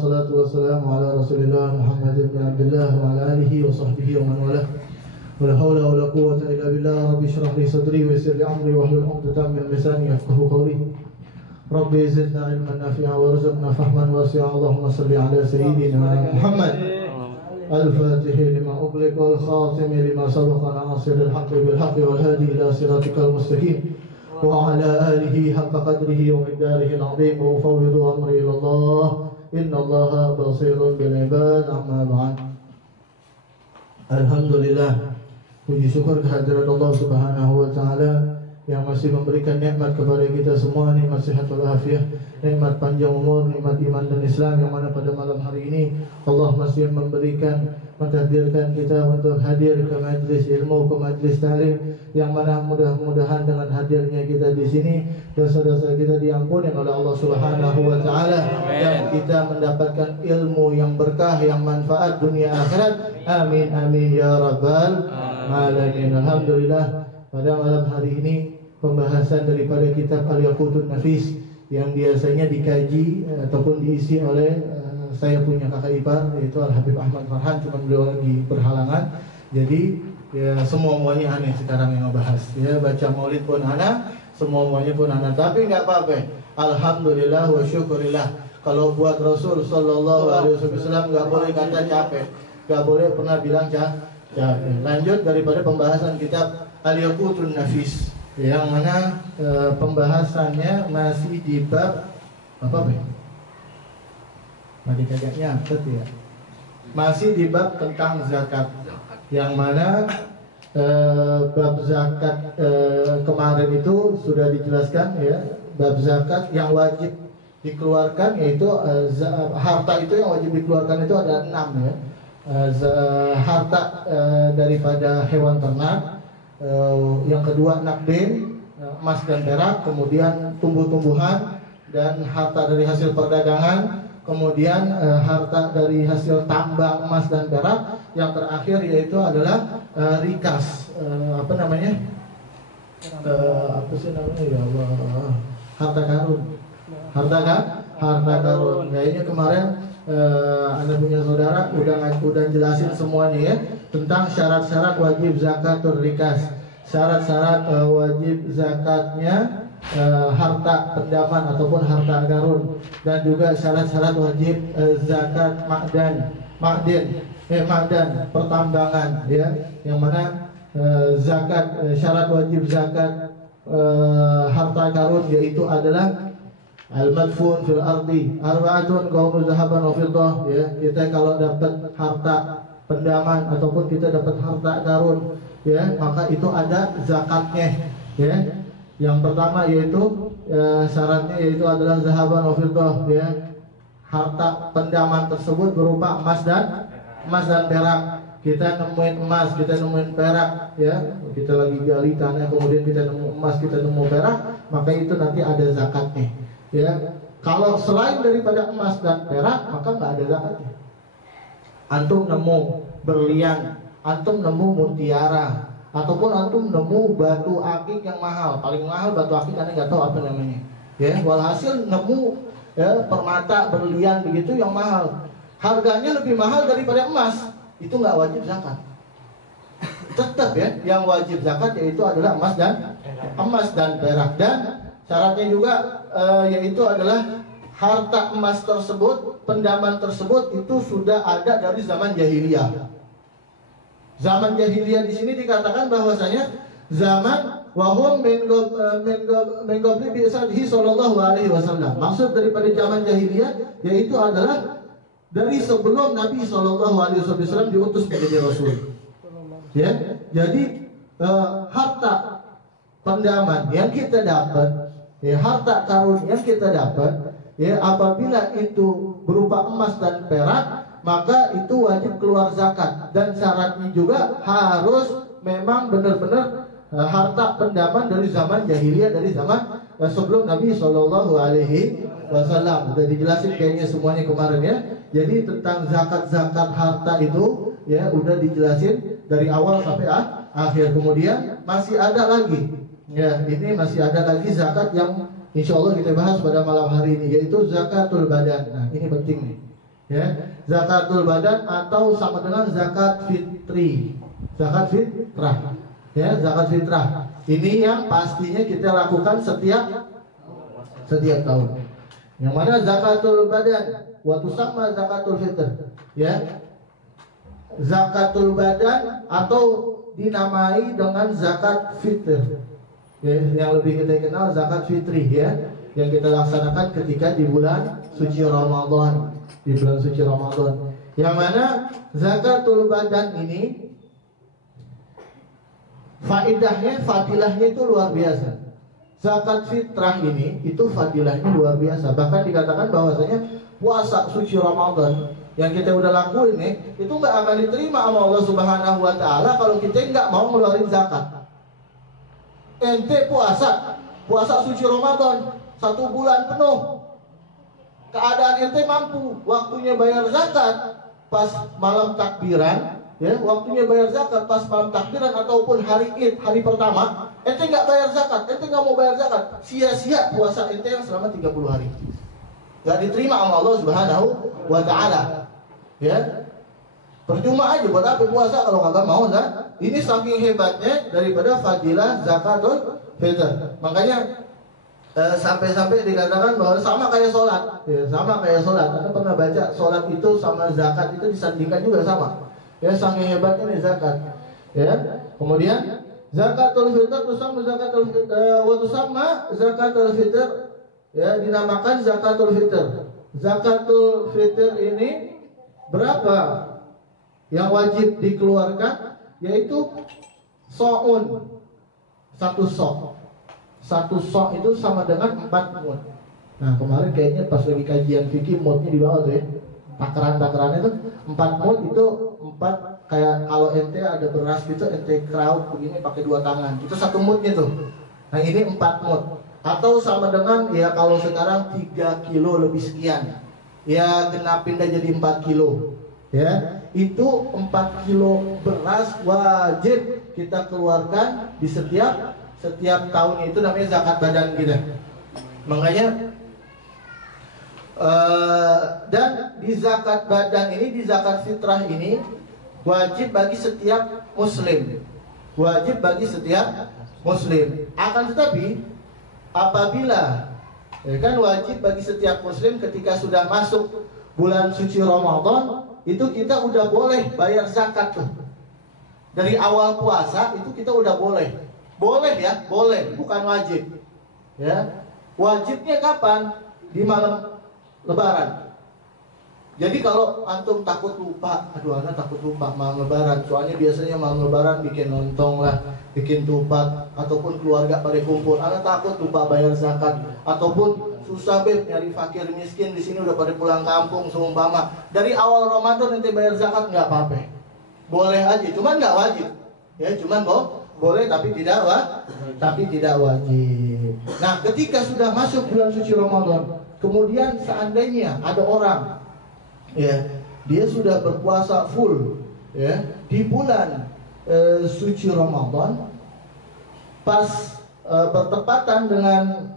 salatu wassalamu ala Rasulillah Muhammad ibn Abdullah wa ala alihi wa sahbihi wa man walah. Wala hawla wala quwwata illa billah. Rabbi shrah li sadri wa yassir li amri wahlul 'uqdatam min lisani yafqahu qawli. Rabbi zidna ilman nafi'a warzuqna fahman wasi'a. Allahumma salli ala sayyidina Muhammad al-fatih lima ughliq wal khatim lima sabaqa nasiril haqqi bil haqqi wal hadi ila siratikal mustaqim wa ala alihi haqqa qadrihi wa miqdarihi al-'azim wa ufawwidu amri ila Allah inna Allaha basirun bil ibad. Amma ba'd. Alhamdulillah, puji syukur kehadirat Allah Subhanahu wa taala yang masih memberikan nikmat kepada kita semua, nikmat sehat walafiat, nikmat panjang umur, nikmat iman dan Islam, yang mana pada malam hari ini Allah masih mentakdirkan kita untuk hadir ke majlis ilmu, ke majlis ta'lim, yang mana mudah-mudahan dengan hadirnya kita di sini dosa-dosa kita diampuni oleh Allah Subhanahu wa taala, dan kita mendapatkan ilmu yang berkah, yang manfaat dunia akhirat. Amin amin ya rabbal alamin. Alhamdulillah, pada malam hari ini pembahasan daripada kitab Al-Yaqutun Nafis yang biasanya dikaji ataupun diisi oleh saya punya kakak ipar, yaitu Al-Habib Ahmad Farhan, cuma beliau lagi berhalangan. Jadi ya semua-muanya aneh sekarang yang ngebahas. Ya, baca maulid pun anak, semua-muanya pun anak. Tapi nggak apa-apa. Alhamdulillah wa syukurillah. Kalau buat Rasul sallallahu alaihi wasallam nggak boleh kata capek, nggak boleh pernah bilang capek. Lanjut daripada pembahasan kitab Al-Yaqutun Nafis, yang mana pembahasannya masih di bab apa? Tadi kagaknya ya. Masih di bab tentang zakat, yang mana bab zakat kemarin itu sudah dijelaskan ya. Bab zakat yang wajib dikeluarkan, yaitu harta itu yang wajib dikeluarkan itu ada 6 ya. Harta daripada hewan ternak, yang kedua nakdin, emas dan perak, kemudian tumbuh-tumbuhan, dan harta dari hasil perdagangan, kemudian harta dari hasil tambang emas dan perak, yang terakhir yaitu adalah rikas, apa namanya ya Allah, harta karun, harta karun. Kayaknya kemarin Anda punya saudara udah jelasin semuanya ya, tentang syarat-syarat wajib zakatul rikas, syarat-syarat wajib zakatnya harta pendaman ataupun harta karun, dan juga syarat-syarat wajib zakat makdan pertambangan ya, yang mana syarat wajib zakat harta karun yaitu adalah al-madfun fil ardi arba'atun qaumu zahaban wa fiddah ya. Kita kalau dapat harta pendaman ataupun kita dapat harta karun ya, maka itu ada zakatnya ya. Yang pertama yaitu syaratnya yaitu adalah zahaban wa fiddah ya. Harta pendaman tersebut berupa emas dan perak. Kita nemuin emas, kita nemuin perak ya. Kita lagi gali tanah, kemudian kita nemu emas, kita nemu perak, maka itu nanti ada zakatnya ya. Kalau selain daripada emas dan perak, maka nggak ada zakatnya. Antum nemu berlian, antum nemu mutiara, ataupun antum nemu batu akik yang mahal, paling mahal batu akik, karena nggak tahu apa namanya ya. Walhasil nemu ya, permata berlian begitu yang mahal, harganya lebih mahal daripada emas, itu nggak wajib zakat. Tetap ya, yang wajib zakat yaitu adalah emas dan perak. Dan syaratnya juga yaitu adalah harta emas tersebut, pendaman tersebut itu sudah ada dari zaman jahiliyah. Zaman jahiliyah di sini dikatakan bahwasanya zaman wahum min qabli bi'satihi sallallahu alaihi wasallam. Maksud daripada zaman jahiliyah yaitu adalah dari sebelum Nabi sallallahu alaihi wasallam diutus menjadi rasul. Ya, jadi harta pendaman yang kita dapat, ya, harta karun yang kita dapat, ya, apabila itu berupa emas dan perak, maka itu wajib keluar zakat. Dan syaratnya juga harus memang benar-benar harta pendaman dari zaman jahiliyah, dari zaman sebelum Nabi Shallallahu Alaihi Wasallam. Udah dijelasin kayaknya semuanya kemarin ya. Jadi tentang zakat harta itu ya udah dijelasin dari awal sampai akhir. Kemudian masih ada lagi, ya, ini masih ada lagi zakat yang insya Allah kita bahas pada malam hari ini, yaitu zakatul badan. Nah, ini penting nih. ya, zakatul badan atau sama dengan zakat fitri, zakat fitrah, ya, zakat fitrah. Ini yang pastinya kita lakukan setiap tahun. Yang mana zakatul badan, waktu sama zakatul fitr, ya, zakatul badan atau dinamai dengan zakat fitr, ya, yang lebih kita kenal zakat fitri, ya, yang kita laksanakan ketika di bulan suci Ramadan, di bulan suci Ramadan. Yang mana zakatul badan ini faedahnya, fadilahnya itu luar biasa. Zakat fitrah ini itu fadilahnya luar biasa. Bahkan dikatakan bahwasanya puasa suci Ramadan yang kita udah lakuin nih, itu nggak akan diterima sama Allah Subhanahu wa Ta'ala kalau kita nggak mau ngeluarin zakat. Ente puasa suci Ramadan 1 bulan penuh, keadaan ente mampu, waktunya bayar zakat pas malam takbiran, ya, waktunya bayar zakat pas malam takbiran ataupun hari Id, hari pertama, ente nggak bayar zakat, ente nggak mau bayar zakat, sia-sia puasa ente yang selama 30 hari, nggak diterima sama Allah Subhanahu wa Ta'ala, ya. Percuma aja buat apa puasa kalau nggak mau zakat. Ini saking hebatnya daripada fadilah zakatul fitr. Makanya sampai-sampai dikatakan bahwa sama kayak sholat, ya, sama kayak sholat. Anda pernah baca sholat itu sama zakat itu disandingkan juga sama, ya, saking hebatnya nih zakat, ya. Kemudian zakatul fitr itu sama zakatul fitr, waktu sama zakatul fitr, ya, dinamakan zakatul fitr. Zakatul fitr ini berapa yang wajib dikeluarkan? Yaitu so'un, 1 sok. 1 sok itu sama dengan 4 mud. Nah, kemarin kayaknya pas lagi kajian fikih mudnya di bawah tuh, ya, takaran-takarannya itu 4 mud itu 4, kayak kalau ente ada beras gitu, ente kraut begini pakai 2 tangan, itu 1 mudnya tuh. Nah, ini 4 mud atau sama dengan, ya, kalau sekarang 3 kilo lebih sekian, ya, genapin dah jadi 4 kilo, ya. Itu 4 kilo beras wajib kita keluarkan di setiap tahun. Itu namanya zakat badan kita. Makanya dan di zakat badan ini, di zakat fitrah ini wajib bagi setiap muslim, wajib bagi setiap muslim. Akan tetapi apabila, ya kan, wajib bagi setiap muslim ketika sudah masuk bulan suci Ramadan, itu kita udah boleh bayar zakat tuh. Dari awal puasa itu kita udah boleh, ya, boleh, bukan wajib, ya. Wajibnya kapan? Di malam Lebaran. Jadi kalau antum takut lupa, aduh, anak takut lupa malam Lebaran, soalnya biasanya malam Lebaran bikin lontong lah, bikin tupat, ataupun keluarga pada kumpul, anak takut lupa bayar zakat, ataupun susah beb nyari fakir miskin di sini udah pada pulang kampung seumpama. Dari awal Ramadan nanti bayar zakat nggak apa-apa, boleh aja, cuman nggak wajib, ya, cuman boleh tapi tidak wajib. Nah, ketika sudah masuk bulan suci Ramadan, kemudian seandainya ada orang, ya, dia sudah berpuasa full, ya, di bulan suci Ramadan, pas bertepatan dengan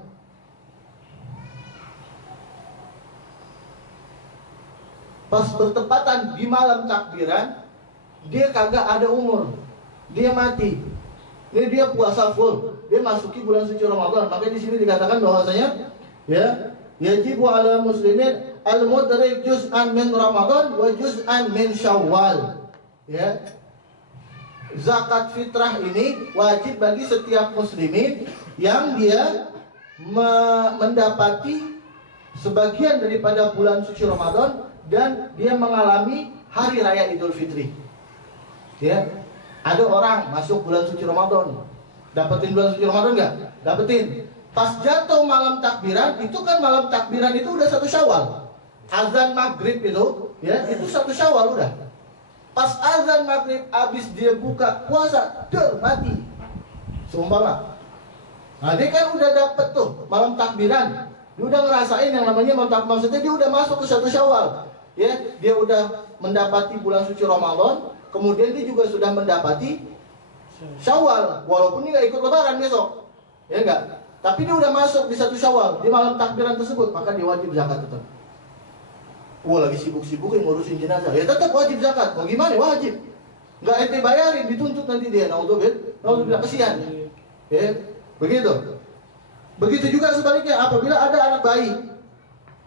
di malam takbiran, dia kagak ada umur, dia mati, ini dia puasa full, dia masuki bulan suci Ramadan. Maka di sini dikatakan bahwasanya, ya, yajibu ala muslimin al-mudrik juz'an min Ramadan wa juz'an min Syawal, ya. Zakat fitrah ini wajib bagi setiap muslimin yang dia mendapati sebagian daripada bulan suci Ramadan dan dia mengalami hari raya Idul Fitri, ya. Ada orang masuk bulan suci Ramadan, dapetin bulan suci Ramadan nggak? Dapetin. Pas jatuh malam takbiran, itu kan malam takbiran itu udah 1 Syawal. Azan maghrib itu, ya, itu 1 Syawal udah. Pas azan maghrib habis dia buka puasa, mati. Seumpama. Nah, dia kan udah dapet tuh malam takbiran, dia udah ngerasain yang namanya malam takbiran, maksudnya dia udah masuk ke 1 Syawal, ya, dia udah mendapati bulan suci Ramadan, kemudian dia juga sudah mendapati Syawal, walaupun dia nggak ikut Lebaran besok, ya enggak. Tapi dia udah masuk di 1 Syawal, di malam takbiran tersebut, maka dia wajib zakat tetap. lagi sibuk-sibuk yang ngurusin jenazah, ya tetap wajib zakat. Mau gimana? Wajib. Nggak ente bayarin, dituntut nanti dia. Naudzubillah, kasihan. Ya, begitu. Begitu juga sebaliknya, apabila ada anak bayi.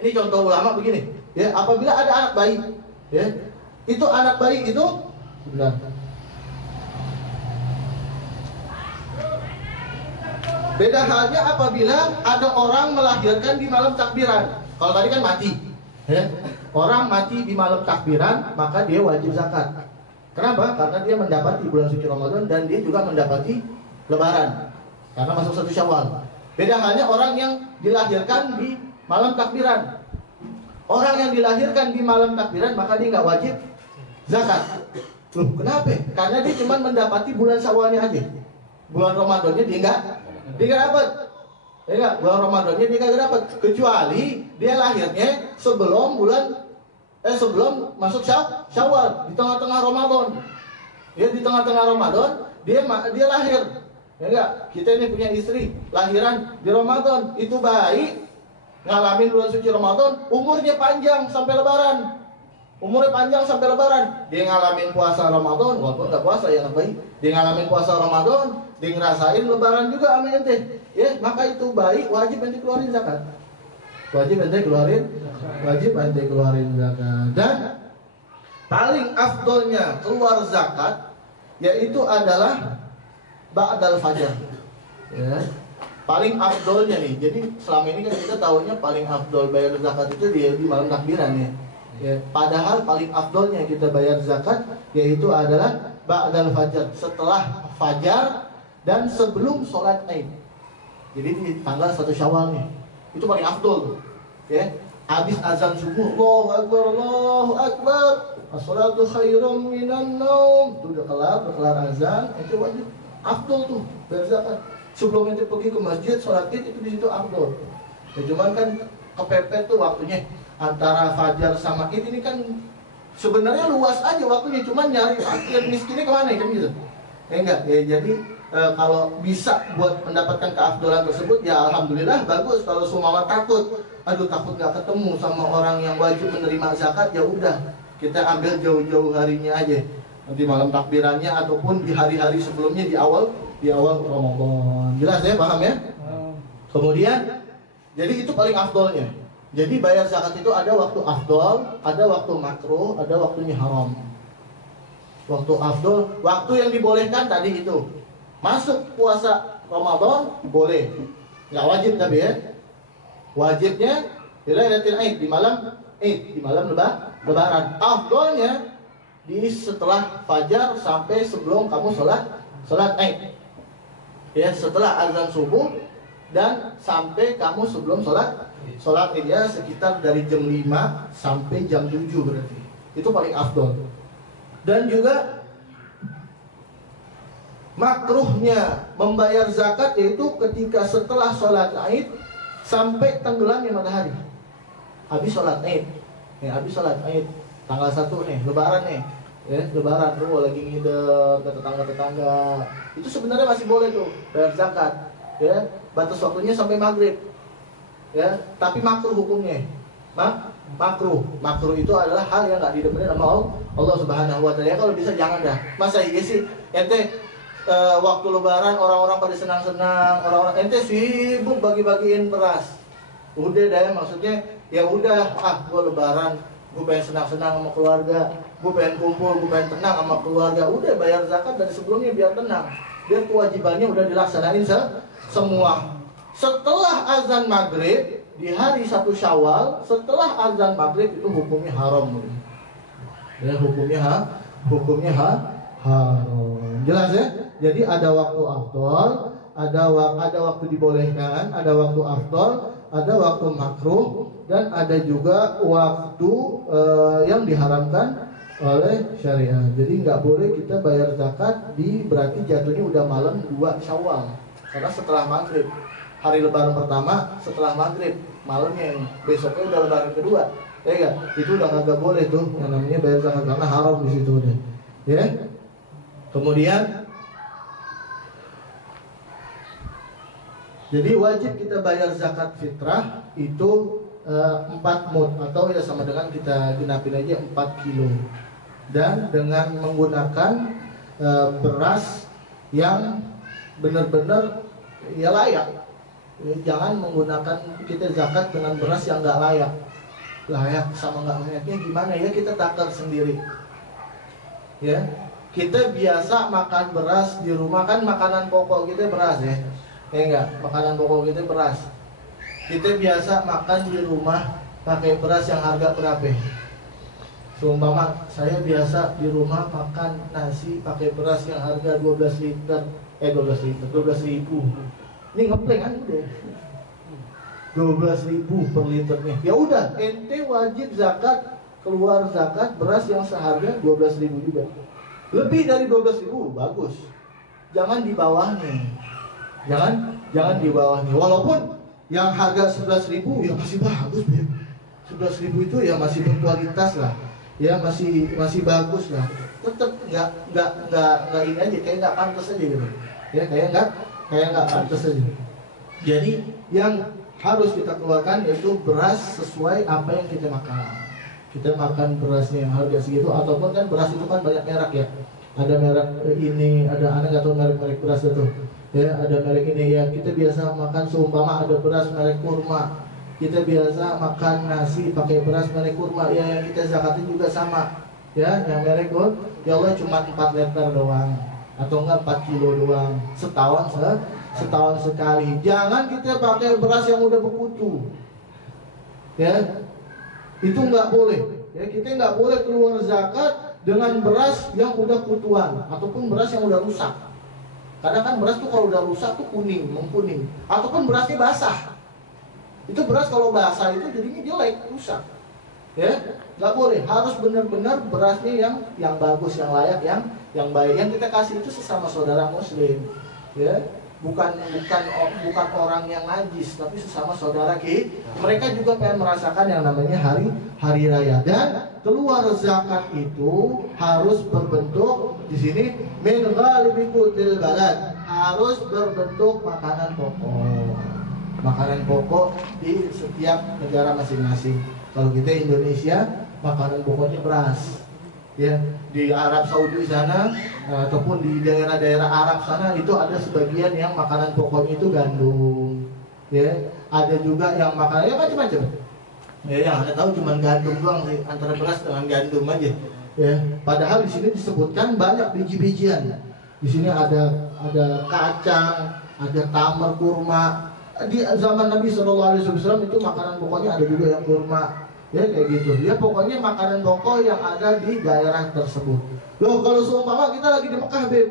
Ini contoh ulama begini. Ya, apabila ada anak bayi, ya, itu anak bayi itu benar. Beda halnya apabila ada orang melahirkan di malam takbiran. Kalau tadi kan mati, ya. Orang mati di malam takbiran, maka dia wajib zakat. Kenapa? Karena dia mendapati bulan suci Ramadan dan dia juga mendapati Lebaran, karena masuk 1 Syawal. Beda halnya orang yang dilahirkan di malam takbiran. Orang yang dilahirkan di malam takbiran, maka dia nggak wajib zakat. Loh, kenapa? Karena dia cuma mendapati bulan Syawalnya aja. Bulan Ramadannya dia nggak dapat. Ya enggak, bulan Ramadannya dia nggak dapat, kecuali dia lahirnya sebelum masuk Syawal, di tengah-tengah Ramadan. Ya, di tengah-tengah Ramadan dia lahir. Ya enggak, kita ini punya istri lahiran di Ramadan, itu baik, ngalamin bulan suci Ramadan, umurnya panjang sampai Lebaran. Dia ngalamin puasa Ramadan, walaupun nggak puasa ya, baik. Dia ngalamin puasa Ramadan, dia ngerasain Lebaran juga sama ente. Ya, maka itu baik, wajib ente keluarin zakat. Wajib ente keluarin zakat. Dan paling afdolnya keluar zakat yaitu adalah ba'dal fajar. Ya. Paling afdolnya nih. Jadi selama ini kan kita tahunya paling afdol bayar zakat itu di malam takbiran ya. Ya, padahal paling afdolnya kita bayar zakat yaitu adalah ba'dal fajar, setelah fajar dan sebelum sholat Id. Jadi di tanggal 1 Syawal nih, itu paling afdol tuh. Ya, habis azan subuh, Allahu Akbar, as-salatu khairum minan naum, itu udah kelar azan, itu wajib afdol tuh bayar zakat. Sebelum ente pergi ke masjid sholat Id, itu di situ afdol. Ya, cuman kan kepepet tuh waktunya antara fajar sama Id, ini kan sebenarnya luas aja waktunya, cuman nyari fakir miskinnya kemana kan gitu. Ya enggak, ya jadi kalau bisa buat mendapatkan keafdolan tersebut, ya alhamdulillah bagus. Kalau semua takut nggak ketemu sama orang yang wajib menerima zakat, ya udah kita ambil jauh-jauh harinya aja, nanti malam takbirannya ataupun di hari-hari sebelumnya, di awal Ramadan. Jelas ya, paham ya? Kemudian jadi itu paling afdolnya. Jadi bayar zakat itu ada waktu afdol, ada waktu makruh, ada waktunya haram. Waktu afdol, waktu yang dibolehkan tadi itu masuk puasa Ramadan boleh, nggak wajib tapi ya. Wajibnya Lailatul Id, di malam Id, di malam Lebaran. Afdolnya di setelah fajar sampai sebelum kamu sholat Id. Ya, setelah azan subuh dan sampai kamu sebelum sholat Id, ya sekitar dari jam 5 sampai jam 7 berarti. Itu paling afdol. Dan juga makruhnya membayar zakat yaitu ketika setelah sholat Id sampai tenggelamnya matahari. Habis sholat Id, ya habis sholat Id tanggal 1 nih, Lebaran nih, ya Lebaran tuh lagi ngider ke tetangga-tetangga, itu sebenarnya masih boleh tuh bayar zakat, ya batas waktunya sampai maghrib, ya tapi makruh hukumnya, makruh itu adalah hal yang nggak didemenin sama Allah Subhanahu Wa Taala. Kalau bisa jangan dah. Masa iya sih ente waktu Lebaran orang-orang pada senang-senang, orang-orang ente sibuk bagi-bagiin beras. Udah deh, maksudnya ya udah, gue Lebaran, gue pengen senang-senang sama keluarga, gue pengen kumpul, gue pengen tenang sama keluarga. Udah bayar zakat dari sebelumnya biar tenang, biar kewajibannya udah dilaksanain semua. Setelah azan maghrib di hari 1 Syawal, setelah azan maghrib itu hukumnya haram. Ya, hukumnya haram. Jelas ya? Jadi ada waktu afdol, ada waktu dibolehkan, ada waktu afdol, ada waktu makruh, dan ada juga waktu yang diharamkan oleh syariah. Jadi nggak boleh kita bayar zakat berarti jatuhnya udah malam 2 Syawal, karena setelah maghrib. Hari Lebaran pertama setelah maghrib, malamnya besoknya udah Lebaran kedua, ya enggak? Itu udah kagak boleh tuh yang namanya bayar zakat, karena haram di situ deh. Ya. Kemudian jadi wajib kita bayar zakat fitrah itu 4 mud atau ya sama dengan kita genapin aja 4 kilo, dan dengan menggunakan beras yang benar-benar ya layak. Jangan menggunakan kita zakat dengan beras yang nggak layak. Layak sama nggak layaknya gimana ya, kita takar sendiri. Ya, kita biasa makan beras di rumah, kan makanan pokok kita beras ya. Enggak, makanan pokok kita beras. Kita biasa makan di rumah pakai beras yang harga berapa? Seumpama saya biasa di rumah makan nasi pakai beras yang harga 12 liter, 12.000. Ini ngepleng kan udah 12.000 per liternya. Ya udah, ente wajib zakat, keluar zakat beras yang seharga 12.000 juga. Lebih dari 12.000 bagus. Jangan di bawahnya. Jangan di bawahnya. Walaupun yang harga 11.000 ya masih bagus, Beb. 11.000 itu ya masih berkualitas lah. Ya masih bagus lah. Tetap nggak ini aja, kayak nggak pantas aja gitu. Ya kayak nggak pantas aja. Jadi yang harus kita keluarkan yaitu beras sesuai apa yang kita makan. Kita makan berasnya yang harga segitu, ataupun kan beras itu kan banyak merek ya. Ada merek ini, ada anak nggak tahu merek beras itu. Ya, ada merek ini ya. Kita biasa makan seumpama ada beras merek kurma. Kita biasa makan nasi pakai beras merek kurma. Ya, yang kita zakatin juga sama. Ya, yang merek pun ya Allah cuma 4 liter doang, atau enggak 4 kilo doang setahun sekali. Jangan kita pakai beras yang udah berkutu. Ya, itu nggak boleh. Ya, kita nggak boleh keluar zakat dengan beras yang udah kutuan ataupun beras yang udah rusak. Karena kan beras tuh kalau udah rusak tuh mengkuning, ataupun berasnya basah. Itu beras kalau basah itu jadinya jelek, rusak. Ya, nggak boleh. Harus benar-benar berasnya yang bagus, yang layak, yang baik. Yang kita kasih itu sesama saudara Muslim. Ya, bukan orang yang najis, tapi sesama saudara kita. Mereka juga pengen merasakan yang namanya hari raya. Dan keluar zakat itu harus berbentuk di sini min ghalibi qutil balad, harus berbentuk makanan pokok. Makanan pokok di setiap negara masing-masing. Kalau kita Indonesia, makanan pokoknya beras. Ya, di Arab Saudi sana ataupun di daerah-daerah Arab sana itu ada sebagian yang makanan pokoknya itu gandum. Ya, ada juga yang makanan ya macam-macam. Ya, yang Anda tahu cuma gandum doang sih, antara beras dengan gandum aja. Ya, padahal di sini disebutkan banyak biji-bijian. Di sini ada kacang, ada tamar, kurma. Di zaman Nabi SAW itu makanan pokoknya ada juga yang kurma. Ya kayak gitu. Ya pokoknya makanan pokok yang ada di daerah tersebut. Loh, kalau seumpama kita lagi di Mekah, Beb.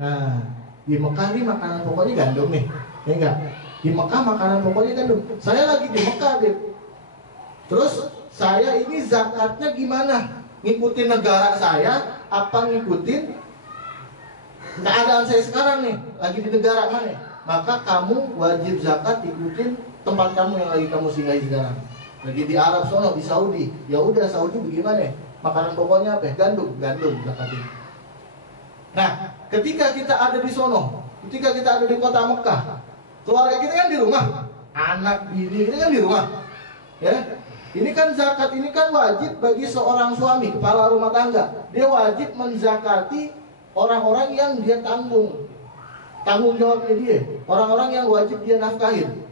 Nah, di Mekah nih makanan pokoknya gandum nih. Ya enggak? Di Mekah makanan pokoknya gandum. Saya lagi di Mekah, Beb. Terus saya ini zakatnya gimana? Ngikutin negara saya apa ngikutin keadaan saya sekarang nih? Lagi di negara mana? Maka kamu wajib zakat ikutin tempat kamu yang lagi kamu singgahi sekarang. Lagi di Arab sono, di Saudi. Ya udah, Saudi bagaimana? Makanan pokoknya apa? Gandum zakatin. Nah, ketika kita ada di sono, ketika kita ada di kota Mekah, keluarga kita kan di rumah, anak bini kita kan di rumah. Ya. Ini kan zakat ini kan wajib bagi seorang suami, kepala rumah tangga. Dia wajib menzakati orang-orang yang dia tanggung jawabnya dia, orang-orang yang wajib dia nafkahin.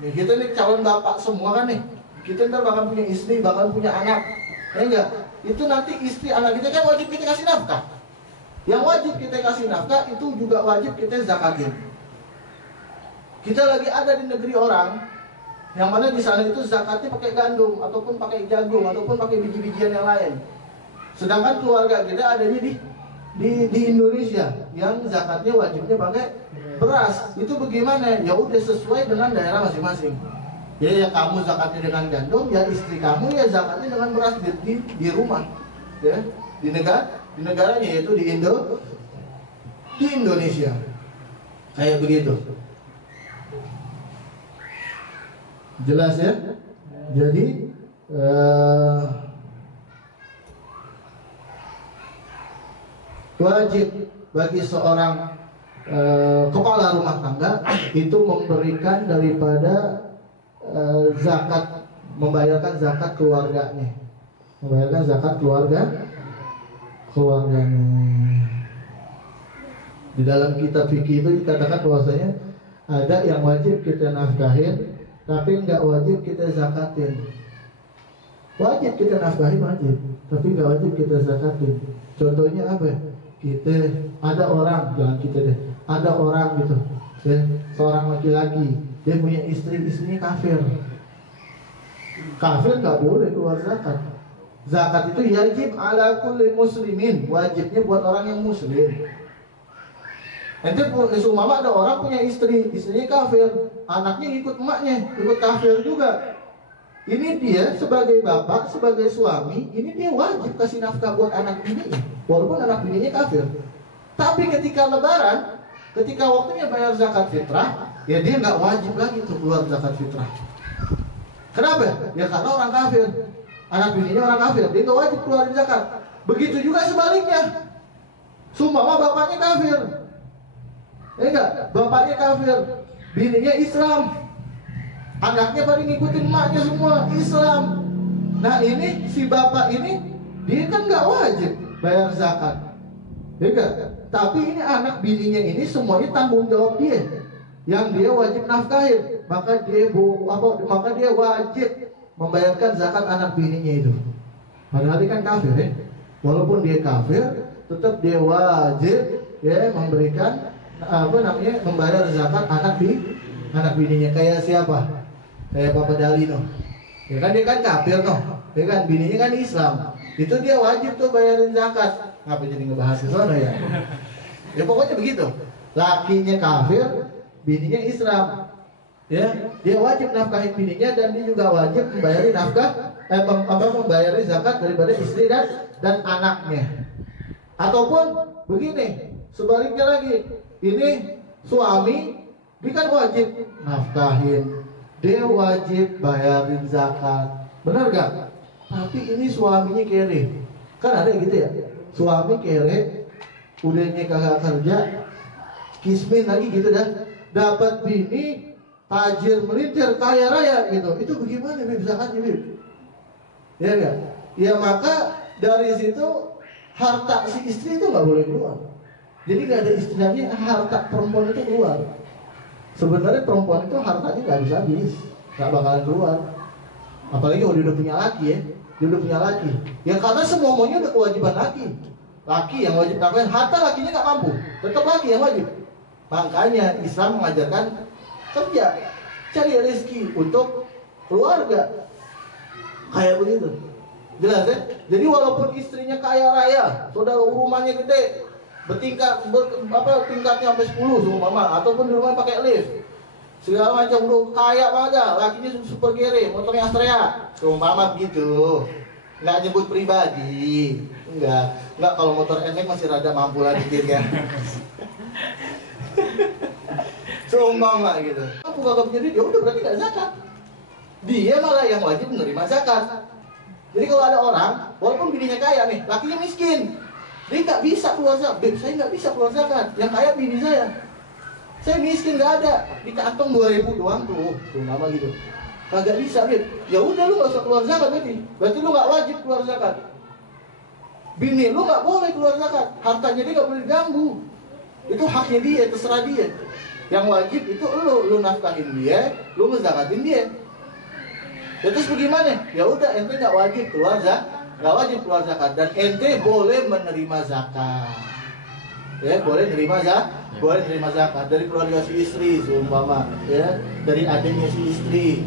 Nih, kita nih calon bapak semua kan nih. Kita ntar bakal punya istri, bakal punya anak. Ya enggak? Itu nanti istri anak kita kan wajib kita kasih nafkah. Yang wajib kita kasih nafkah itu juga wajib kita zakatin. Kita lagi ada di negeri orang yang mana di sana itu zakatnya pakai gandum ataupun pakai jagung ataupun pakai biji-bijian yang lain. Sedangkan keluarga kita adanya di Indonesia yang zakatnya wajibnya pakai beras. Itu bagaimana? Ya udah sesuai dengan daerah masing-masing. Ya kamu zakatnya dengan gandum, ya istri kamu ya zakatnya dengan beras di rumah. Ya, di negaranya yaitu di Indonesia. Kayak begitu. Jelas ya? Jadi wajib bagi seorang kepala rumah tangga itu memberikan daripada zakat, membayarkan zakat keluarganya, membayarkan zakat keluarganya. Di dalam kitab fikih itu dikatakan bahwasanya ada yang wajib kita nafkahin, tapi nggak wajib kita zakatin. Wajib kita nafkahin, wajib, tapi nggak wajib kita zakatin. Contohnya apa? Kita ada orang, jangan kita deh, ada orang gitu, ya, seorang laki-laki, dia punya istri, istrinya kafir. Kafir nggak boleh keluar zakat. Zakat itu wajib ala kulli muslimin, wajibnya buat orang yang muslim. Nanti seumpama ada orang punya istri, istrinya kafir, anaknya ikut emaknya, ikut kafir juga. Ini dia sebagai bapak, sebagai suami, ini dia wajib kasih nafkah buat anak bininya, walaupun anak bininya kafir. Tapi ketika lebaran, ketika waktunya bayar zakat fitrah, ya dia nggak wajib lagi untuk keluar zakat fitrah. Kenapa? Ya karena orang kafir, anak bininya orang kafir, dia nggak wajib keluarin zakat. Begitu juga sebaliknya, seumpama bapaknya kafir, ya enggak, bapaknya kafir, bininya Islam, anaknya pada ngikutin emaknya semua Islam. Nah ini si bapak ini, dia kan nggak wajib bayar zakat, ya enggak? Tapi ini anak bininya ini semuanya tanggung jawab dia, yang dia wajib nafkahin, maka dia wajib membayarkan zakat anak bininya itu. Padahal dia kan kafir, ya. Walaupun dia kafir, tetap dia wajib ya memberikan membayar zakat anak bininya. Kayak siapa? Kayak Bapak Dalino, ya kan dia kan kafir ya kan, bininya kan Islam, itu dia wajib tuh bayarin zakat. Ngapa jadi ngebahas ke sana ya? Ya pokoknya begitu. Lakinya kafir, bininya Islam, ya dia wajib nafkahin bininya, dan dia juga wajib membayarin membayarin zakat daripada istri dan anaknya. Ataupun begini, sebaliknya lagi, ini suami dia kan wajib nafkahin, dia wajib bayarin zakat, benar gak? Tapi ini suaminya kere, kan ada gitu ya, suami kere, udahnya kagak kerja, kismin lagi gitu dah, dapat bini tajir melintir kaya raya gitu, itu bagaimana Bib zakatnya Bib? Ya gak? Ya maka dari situ harta si istri itu nggak boleh keluar. Jadi nggak ada istilahnya harta perempuan itu keluar. Sebenarnya perempuan itu hartanya nggak habis, nggak bakalan keluar. Apalagi kalau dia udah punya laki ya, dia udah punya laki. Ya karena semuanya udah kewajiban laki. Laki yang wajib nafkahin, harta lakinya nggak mampu, tetap laki yang wajib. Makanya Islam mengajarkan kerja, cari rezeki untuk keluarga. Kayak begitu, jelas ya. Jadi walaupun istrinya kaya raya, saudara rumahnya gede, tingkatnya sampai 10 seumpama, ataupun di rumah pakai lift, segala macam, udah kaya banget, lakinya super kere, motornya Astrea, seumpama begitu. Nggak nyebut pribadi, nggak kalau motor NX masih rada mampu lah dikit ya. Seumpama gitu, aku kagak punya duit, ya udah berarti nggak zakat. Dia malah yang wajib menerima zakat. Jadi kalau ada orang, walaupun bininya kaya nih, lakinya miskin, dia nggak bisa keluar zakat. Beb, saya nggak bisa keluar zakat. Yang kaya bini saya miskin, nggak ada, di kantong 2.000 doang tuh nama gitu. Kagak bisa, Beb. Ya udah lu nggak usah keluar zakat berarti lu nggak wajib keluar zakat. Bini lu nggak boleh keluar zakat, hartanya dia nggak boleh diganggu. Itu haknya dia, terserah dia. Yang wajib itu lu nafkahin dia, lu ngezakatin dia. Ya terus bagaimana? Ya udah, ente nggak wajib keluar zakat, dan ente boleh menerima zakat. Ya boleh menerima zakat dari keluarga si istri, seumpama ya dari adiknya si istri.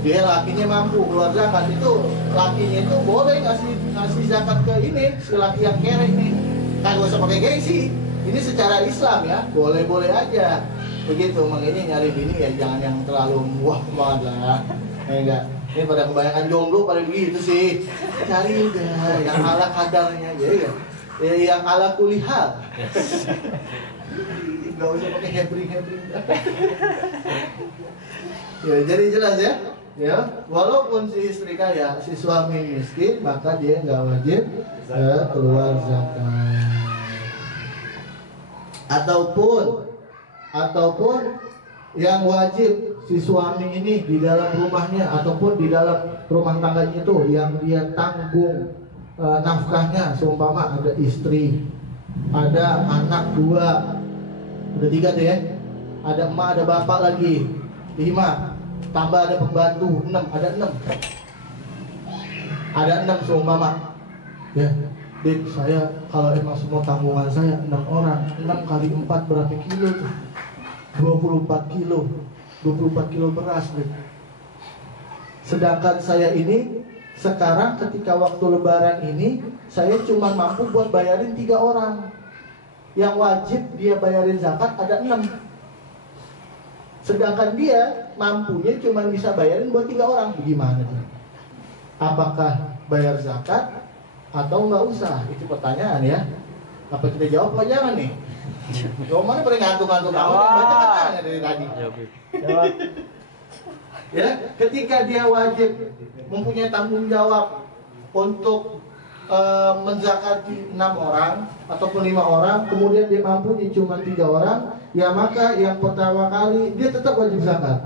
Dia lakinya mampu keluar zakat, itu lakinya itu boleh ngasih zakat ke ini si laki yang kere ini. Kagak usah pakai gengsi. Ini secara Islam ya, boleh-boleh aja. Begitu, makanya nyari bini ya jangan yang terlalu wah banget lah. Enggak. Ini pada kebanyakan jomblo pada begitu sih. Cari udah yang ala kadarnya aja ya. Yang ala kulihal. Enggak usah pakai hebring. Ya, jadi jelas ya. Ya, walaupun si istri kaya, si suami miskin, maka dia nggak wajib keluar zakat. Ataupun Yang wajib si suami ini di dalam rumahnya ataupun di dalam rumah tangganya itu yang dia tanggung nafkahnya, seumpama ada istri, ada anak 2, udah 3 deh ya, ada emak, ada bapak lagi 5, tambah ada pembantu 6, ada 6 seumpama ya. Dik, saya kalau emang semua tanggungan saya 6 orang, 6 kali 4 berapa kilo tuh? 24 kilo 24 kilo beras, Dik. Sedangkan saya ini sekarang ketika waktu lebaran ini saya cuma mampu buat bayarin 3 orang. Yang wajib dia bayarin zakat ada 6. Sedangkan dia mampunya cuma bisa bayarin buat 3 orang. Bagaimana nih? Apakah bayar zakat atau nggak usah? Itu pertanyaan ya. Apa kita jawab apa jangan nih? Jawabannya paling ngantuk-ngantuk kamu yang baca kan dari tadi. Jawab. Ya, ketika dia wajib mempunyai tanggung jawab untuk menzakati 6 orang ataupun 5 orang, kemudian dia mampu cuma 3 orang, ya maka yang pertama kali dia tetap wajib zakat.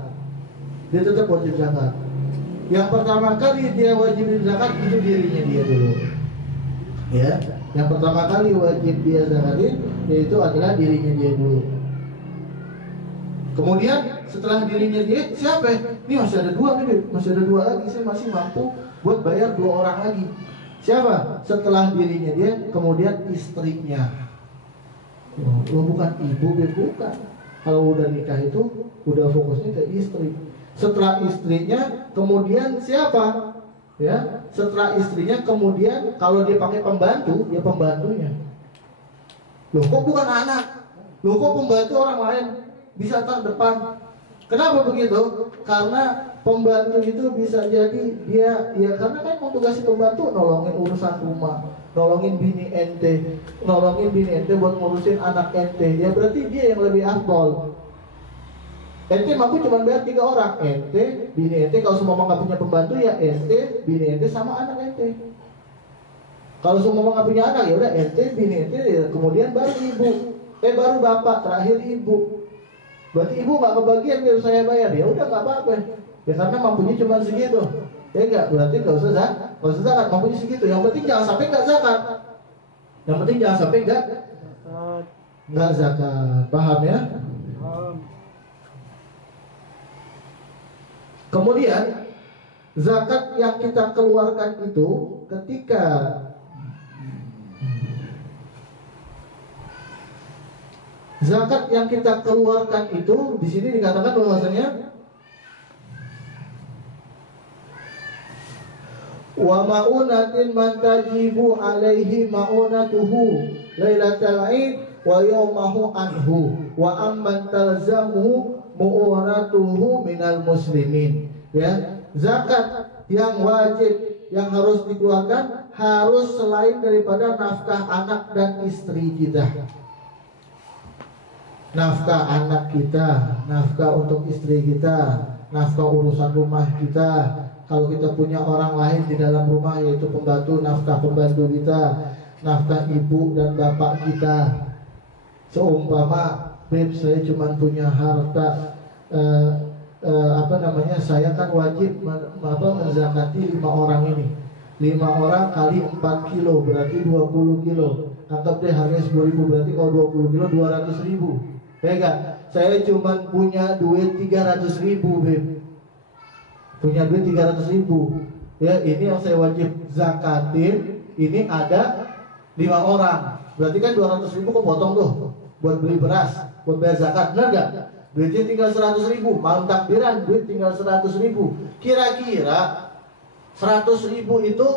Yang pertama kali dia wajib zakat itu dirinya dia dulu. Ya, yang pertama kali wajib dia zakatin yaitu adalah dirinya dia dulu. Kemudian setelah dirinya dia, siapa? Ini masih ada 2 nih, masih ada 2 lagi, saya masih mampu buat bayar 2 orang lagi. Siapa? Setelah dirinya dia, kemudian istrinya. Bukan ibu, bukan. Kalau udah nikah itu udah fokusnya ke istri. Setelah istrinya, kemudian siapa? Ya, setelah istrinya, kemudian kalau dia pakai pembantu, ya pembantunya. Loh kok bukan anak? Loh kok pembantu orang lain bisa terdepan? Kenapa begitu? Karena pembantu itu bisa jadi dia, ya karena kan mau tugasnya pembantu nolongin urusan rumah, nolongin bini ente buat ngurusin anak ente. Ya berarti dia yang lebih afdol. Ente mampu cuma bayar 3 orang, ente, bini ente. Kalau semua nggak punya pembantu ya ente, bini ente sama anak ente. Kalau semua nggak punya anak ya udah ente, bini ente, ya, kemudian baru ibu, baru bapak, terakhir ibu. Berarti ibu nggak kebagian biar saya bayar, ya udah nggak apa-apa. Ya karena mampunya cuma segitu. Ya enggak, berarti nggak usah zakat, mampunya segitu. Yang penting jangan sampai nggak zakat. Yang penting jangan sampai nggak zakat. Paham ya? Kemudian zakat yang kita keluarkan itu ketika zakat yang kita keluarkan itu di sini dikatakan bahwasanya wa ma'unatin man tajibu alaihi ma'unatuhu lailatal id wa yawmahu anhu wa amman talzamuhu mu'unatuhu minal muslimin. Ya, zakat yang wajib yang harus dikeluarkan harus selain daripada nafkah anak dan istri kita. Nafkah anak kita, nafkah untuk istri kita, nafkah urusan rumah kita. Kalau kita punya orang lain di dalam rumah yaitu pembantu, nafkah pembantu kita, nafkah ibu dan bapak kita. Seumpama, Beb, saya cuma punya harta saya kan wajib menzakati 5 orang ini. 5 orang kali 4 kilo berarti 20 kilo. Anggap deh harganya 10.000, berarti kalau 20 kilo 200.000. Ya enggak? Saya cuma punya duit 300.000, Beb. Punya duit 300.000. Ya, ini yang saya wajib zakatin. Ini ada 5 orang. Berarti kan 200.000 kok potong tuh buat beli beras, buat bayar zakat, benar gak? Duitnya tinggal 100.000, malam takbiran duit tinggal 100.000. Kira-kira 100.000 itu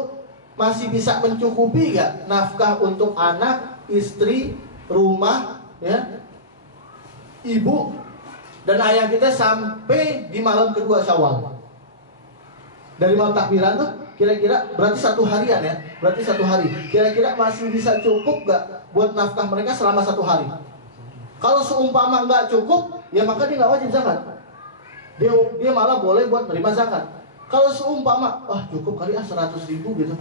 masih bisa mencukupi gak nafkah untuk anak, istri, rumah, ya, ibu dan ayah kita sampai di malam kedua Syawal? Dari malam takbiran tuh kira-kira berarti 1 harian ya, berarti 1 hari. Kira-kira masih bisa cukup gak buat nafkah mereka selama 1 hari? Kalau seumpama nggak cukup, ya maka dia nggak wajib zakat. Dia malah boleh buat terima zakat. Kalau seumpama, cukup kali 100.000 gitu,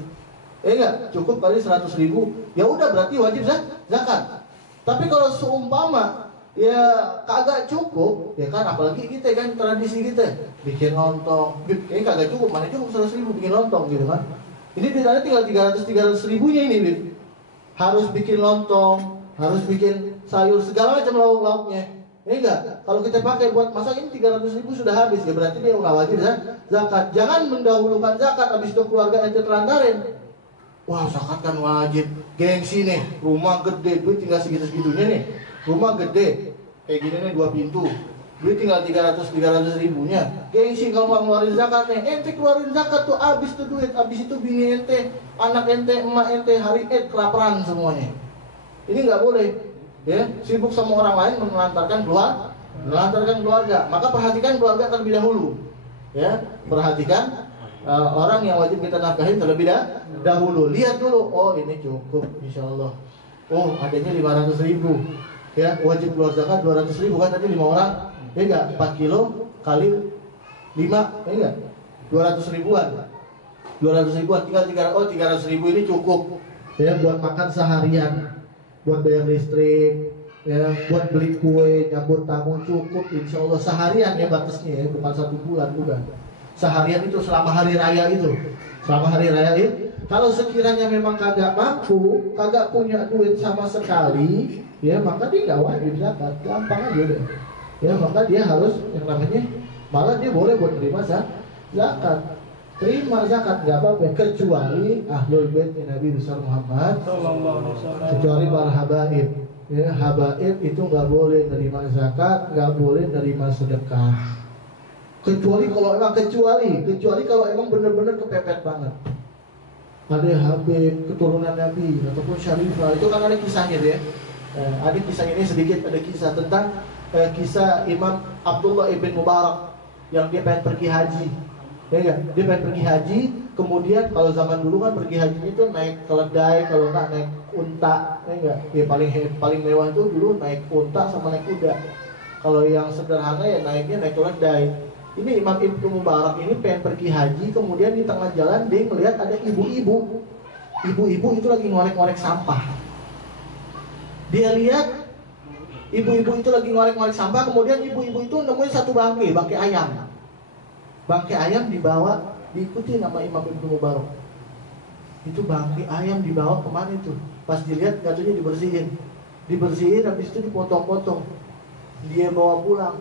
enggak cukup kali 100.000, ya udah berarti wajib zakat. Tapi kalau seumpama ya kagak cukup, ya kan, apalagi kita kan tradisi kita bikin lontong, kagak cukup, mana cukup 100.000 bikin lontong gitu kan. Ini ditanya tinggal 300 ribunya ini, Bib. Harus bikin lontong, harus bikin sayur segala macam lauk-lauknya. Ini enggak, kalau kita pakai buat masak ini 300.000 sudah habis, ya berarti dia nggak wajib zakat. Jangan mendahulukan zakat, habis itu keluarga ente telantarin. Wah, zakat kan wajib, gengsi nih, rumah gede, duit tinggal segitu-segitunya nih. Rumah gede, kayak gini nih 2 pintu, duit tinggal 300 ribunya. Gengsi kalau nggak ngeluarin zakat nih, ente keluarin zakat tuh habis tuh duit, habis itu bini ente, anak ente, emak ente, hari kelaparan semuanya. Ini nggak boleh, ya. Sibuk sama orang lain menelantarkan keluarga. Maka perhatikan keluarga terlebih dahulu, ya. Perhatikan orang yang wajib kita nafkahin terlebih dahulu. Lihat dulu, oh ini cukup, insya Allah. Oh adanya 500.000. Ya, wajib keluar zakat 200.000 kan tadi 5 orang, ya enggak? 4 kilo kali 5, ya enggak? 200 ribuan. Tinggal 300.000 ini cukup, ya, buat makan seharian, buat bayar listrik, ya, buat beli kue, nyambut tamu, cukup insya Allah seharian ya batasnya, ya, bukan 1 bulan, bukan. Seharian itu selama hari raya itu. Kalau sekiranya memang kagak mampu, kagak punya duit sama sekali, ya maka dia nggak wajib zakat, gampang aja deh. Ya maka dia harus yang namanya, malah dia boleh buat terima zakat. Terima zakat nggak apa-apa, kecuali ahlul bait Nabi besar Muhammad, kecuali para habaib. Ya, habaib itu nggak boleh nerima zakat, nggak boleh nerima sedekah. Kecuali kalau emang benar-benar kepepet banget. Ada Habib, keturunan Nabi ataupun Syarifah, itu kan ada kisahnya deh. Ada kisah ini sedikit, ada kisah tentang kisah Imam Abdullah ibn Mubarak yang dia pengen pergi haji, ya kan? Dia pengen pergi haji, kemudian kalau zaman dulu kan pergi haji itu naik keledai, kalau nggak naik unta, ya enggak? Ya paling mewah itu dulu naik unta sama naik kuda. Kalau yang sederhana ya naik keledai. Ini Imam Ibnu Mubarak ini pengen pergi haji, kemudian di tengah jalan dia melihat ada ibu-ibu. Ibu-ibu itu lagi ngorek-ngorek sampah. Dia lihat ibu-ibu itu lagi ngorek-ngorek sampah, kemudian ibu-ibu itu nemuin satu bangkai ayam. Bangkai ayam dibawa, diikuti nama Imam Ibnu Mubarak. Itu bangkai ayam dibawa kemana itu? Pas dilihat katanya dibersihin, habis itu dipotong-potong. Dia bawa pulang.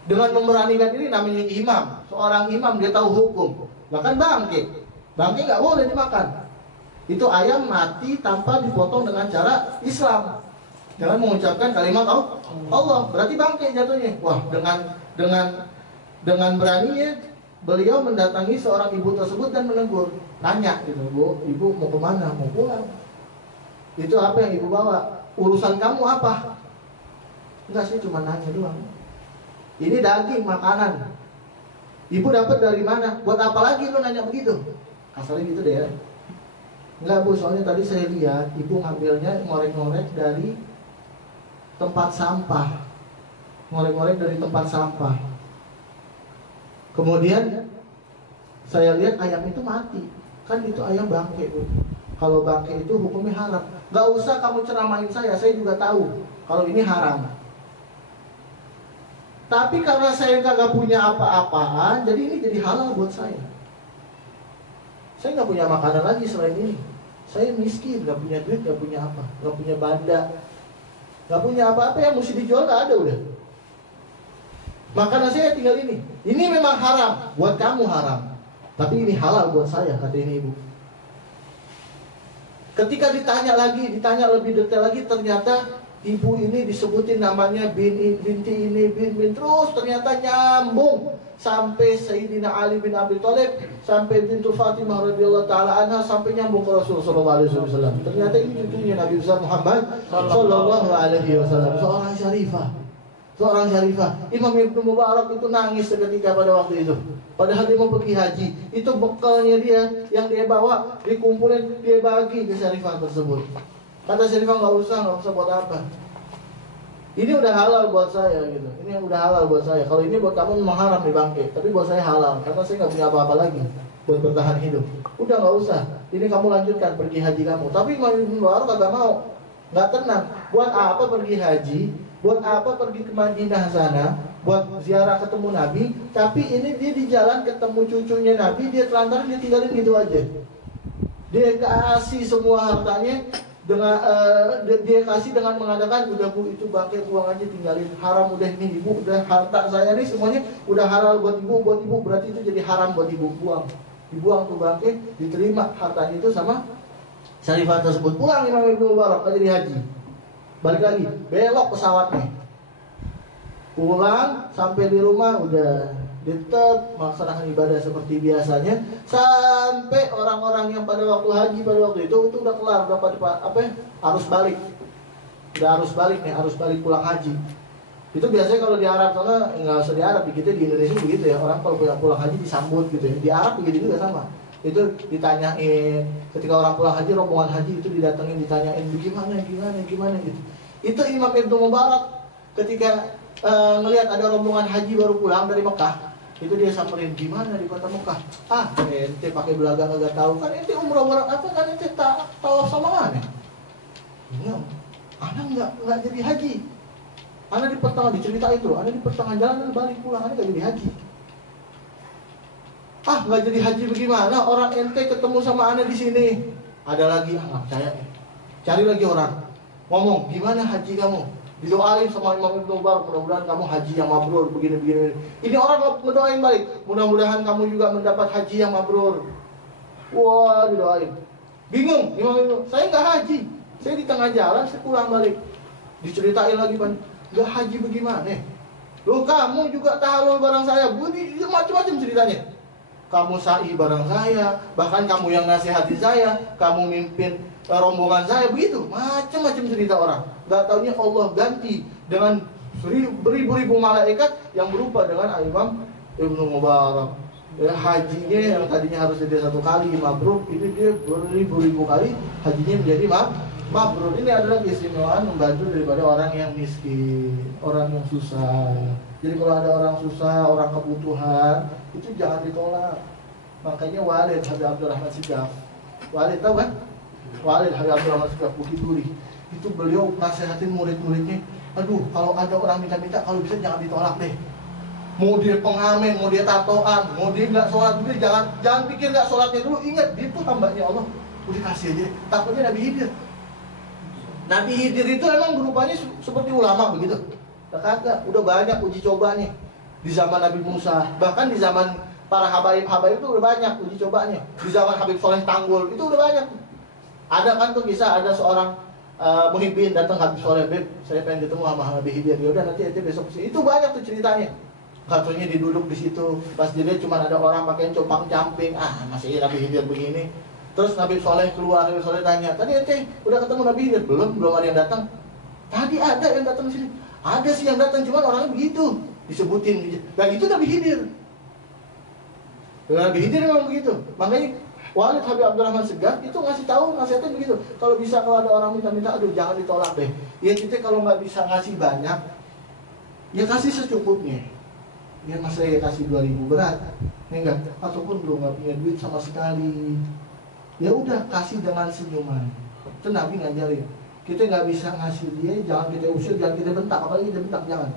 Dengan memberanikan diri, namanya imam. Seorang imam dia tahu hukum. Bahkan bangkai nggak boleh dimakan. Itu ayam mati tanpa dipotong dengan cara Islam. Jangan mengucapkan kalimat Allah, berarti bangkai jatuhnya. Wah, dengan beraninya beliau mendatangi seorang ibu tersebut dan menegur, nanya gitu, Bu, ibu mau kemana? Mau pulang. Itu apa yang ibu bawa? Urusan kamu apa? Enggak sih, cuma nanya doang. Ini daging, makanan. Ibu dapat dari mana? Buat apa lagi lu nanya begitu? Kasarnya gitu deh ya. Enggak Bu, soalnya tadi saya lihat ibu ngambilnya ngorek-ngorek dari tempat sampah. Kemudian saya lihat ayam itu mati. Kan itu ayam bangkai Bu. Kalau bangkai itu hukumnya haram. Gak usah kamu ceramain saya juga tahu kalau ini haram. Tapi karena saya kagak punya apa-apaan, jadi ini jadi halal buat saya. Saya nggak punya makanan lagi selain ini. Saya miskin, nggak punya duit, nggak punya apa, nggak punya banda, nggak punya apa-apa yang mesti dijual, nggak ada udah. Makanan saya tinggal ini. Ini memang haram, buat kamu haram. Tapi ini halal buat saya, kata ini ibu. Ketika ditanya lebih detail lagi, ternyata ibu ini disebutin namanya binti ini, bin terus ternyata nyambung sampai Sayyidina Ali bin Abi Thalib, sampai bintu Fatimah radhiyallahu taala anha, sampai nyambung ke Rasulullah sallallahu alaihi wasallam. Ternyata ini cucunya Nabi besar Muhammad sallallahu alaihi wasallam, seorang syarifah. Imam Ibnu Mubarak itu nangis seketika pada waktu itu. Padahal dia mau pergi haji. Itu bekalnya dia yang dia bawa, dikumpulin, dia bagi ke syarifah tersebut. Kata Syarifah nggak usah buat apa. Ini udah halal buat saya gitu. Ini udah halal buat saya. Kalau ini buat kamu memang haram di bangkai, tapi buat saya halal karena saya nggak punya apa-apa lagi buat bertahan hidup. Udah nggak usah. Ini kamu lanjutkan pergi haji kamu. Tapi Imam Ibnu Mubarak kagak mau, nggak tenang. Buat apa pergi haji Buat apa pergi ke Madinah sana buat ziarah ketemu Nabi, tapi ini dia di jalan ketemu cucunya Nabi, dia telantaran, dia tinggalin gitu aja. Dia kasih semua hartanya dengan dia kasih dengan mengatakan, udah Bu, itu bangkai buang aja, tinggalin, haram udah ini Ibu, udah harta saya ini semuanya udah halal buat Ibu, berarti itu jadi haram buat Ibu, buang. Dibuang tuh bangkai, diterima hartanya itu sama Syarifah tersebut. Pulang Imam Ibnu Mubarak jadi haji. Balik lagi, belok pesawatnya. Pulang sampai di rumah udah tetap melaksanakan ibadah seperti biasanya, sampai orang-orang yang pada waktu haji pada waktu itu udah kelar, udah pada arus balik. Udah arus balik nih, arus balik pulang haji. Itu biasanya kalau di Arab sana, nggak usah di Arab, begitu di Indonesia begitu ya, orang kalau pulang haji disambut gitu ya. Di Arab begitu juga sama. Itu ditanyain, ketika orang pulang haji, rombongan haji itu didatengin, ditanyain gimana gitu. Itu Imam Ibnu Mubarak ketika ngelihat ada rombongan haji baru pulang dari Mekah, itu dia samperin, gimana di kota Mekah? Ah, ente pakai belaga nggak tahu kan, ente umrah barang apa kan, ente tak tahu sama mana? Iya, anak nggak jadi haji. Anak di pertengahan dicerita itu, anak di pertengahan jalan balik pulang, anak nggak jadi haji. Ah, nggak jadi haji bagaimana? Orang ente ketemu sama anak di sini. Ada lagi, nggak percaya. Cari lagi orang, ngomong, gimana haji kamu? Didoain sama Imam Ibnu Mubarak, mudah-mudahan kamu haji yang mabrur, begini. Ini orang ngedoain balik, mudah-mudahan kamu juga mendapat haji yang mabrur. Wah, didoain. Bingung, Imam Ibnu, saya nggak haji, saya di tengah jalan, saya pulang balik. Diceritain lagi, Pan, nggak haji bagaimana? Loh, kamu juga tahalul barang saya, macam-macam ceritanya. Kamu sa'i barang saya, bahkan kamu yang nasihati saya, kamu mimpin rombongan saya, begitu, macam-macam cerita orang. Gak taunya Allah ganti dengan beribu-ribu malaikat yang berupa dengan Imam Ibnu Mubarak. Ya, hajinya yang tadinya harus jadi 1 kali mabrur, ini dia beribu-ribu kali hajinya menjadi mabrur. Ini adalah keistimewaan membantu daripada orang yang miskin, orang yang susah. Jadi kalau ada orang susah, orang kebutuhan, itu jangan ditolak. Makanya Walid Habib Abdurrahman Sigaf, Walid tahu kan? Walid Habib Abdurrahman Sigaf, Bukit Duri. Itu beliau nasihatin murid-muridnya, aduh, kalau ada orang minta-minta, kalau bisa jangan ditolak deh. Mau dia pengamen, mau dia tatoan, mau dia nggak sholat dulu, jangan pikir nggak sholatnya dulu. Ingat, dia itu hambanya Allah, udah kasih aja. Takutnya Nabi Khidir. Nabi Khidir itu emang berupanya seperti ulama begitu. Kagak, udah banyak uji cobanya di zaman Nabi Musa, bahkan di zaman para habaib itu udah banyak uji cobanya. Di zaman Habib Soleh Tanggul itu udah banyak. Ada kan tuh kisah, ada seorang muhibbin datang ke Habib Soleh, Beb, saya pengen ketemu sama Nabi Khidir. Ya udah, nanti besok kesini. Itu banyak tuh ceritanya. Katanya diduduk di situ, pas dilihat cuma ada orang pakai copang camping. Ah, masih Nabi Khidir begini. Terus Nabi Soleh keluar, Nabi Soleh tanya, tadi ente udah ketemu Nabi Khidir? Belum ada yang datang. Tadi ada yang datang di sini. Ada sih yang datang, cuman orangnya begitu disebutin. Dan itu Nabi Khidir. Nabi Khidir memang begitu. Makanya Walid Habib Abdurrahman Sigaf itu ngasih tahu, nasihatin begitu. Kalau bisa, kalau ada orang minta-minta, aduh jangan ditolak deh. Ya kita kalau nggak bisa ngasih banyak, ya kasih secukupnya. Ya mas saya kasih 2.000 berat, enggak, ataupun belum nggak punya duit sama sekali. Ya udah, kasih dengan senyuman. Itu Nabi ngajarin. Kita nggak bisa ngasih dia, jangan kita usir, jangan kita bentak, apalagi kita bentak, jangan.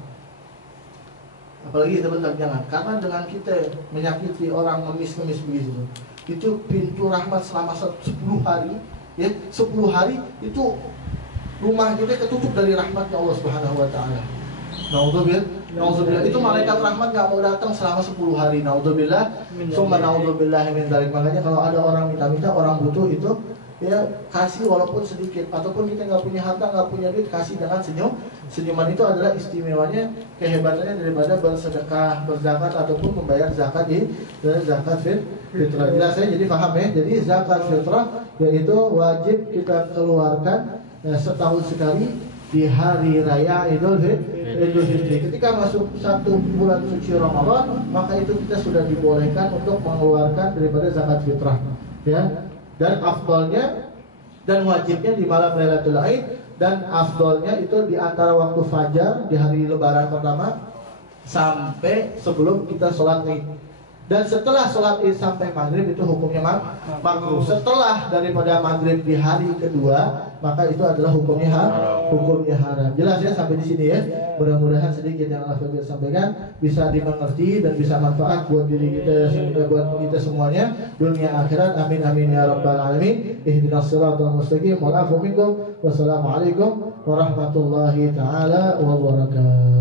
Apalagi kita bentak, jangan. Karena dengan kita menyakiti orang, ngemis-ngemis begitu, itu pintu rahmat selama 10 hari, ya 10 hari itu rumah kita ketutup dari rahmatnya Allah Subhanahu Wa Taala. Naudzubillah, itu malaikat rahmat nggak mau datang selama 10 hari. Naudzubillah, summa naudzubillah min dzalik. Makanya kalau ada orang minta-minta, orang butuh itu, ya kasih walaupun sedikit, ataupun kita nggak punya harta, nggak punya duit, kasih dengan senyuman. Itu adalah istimewanya, kehebatannya daripada bersedekah, berzakat, ataupun membayar zakat dari zakat fitrah. Jelas ya, jadi paham ya. Jadi zakat fitrah yaitu wajib kita keluarkan setahun sekali di hari raya Idul Fitri. Ketika masuk 1 bulan suci Ramadan, maka itu kita sudah dibolehkan untuk mengeluarkan daripada zakat fitrah, ya. Dan afdolnya dan wajibnya di malam Lailatul Aid, dan afdolnya itu di antara waktu fajar di hari Lebaran pertama sampai sebelum kita sholat Id. Dan setelah sholat id sampai maghrib itu hukumnya makruh. Setelah daripada maghrib di hari kedua, maka itu adalah hukumnya haram. Jelas ya sampai di sini ya. Mudah-mudahan sedikit yang Allah sampaikan bisa dimengerti dan bisa manfaat buat diri kita, buat kita semuanya dunia akhirat. Amin amin ya rabbal alamin. Ihdinas siratal mustaqim. Wa'afu minkum. Wassalamualaikum warahmatullahi taala wabarakatuh.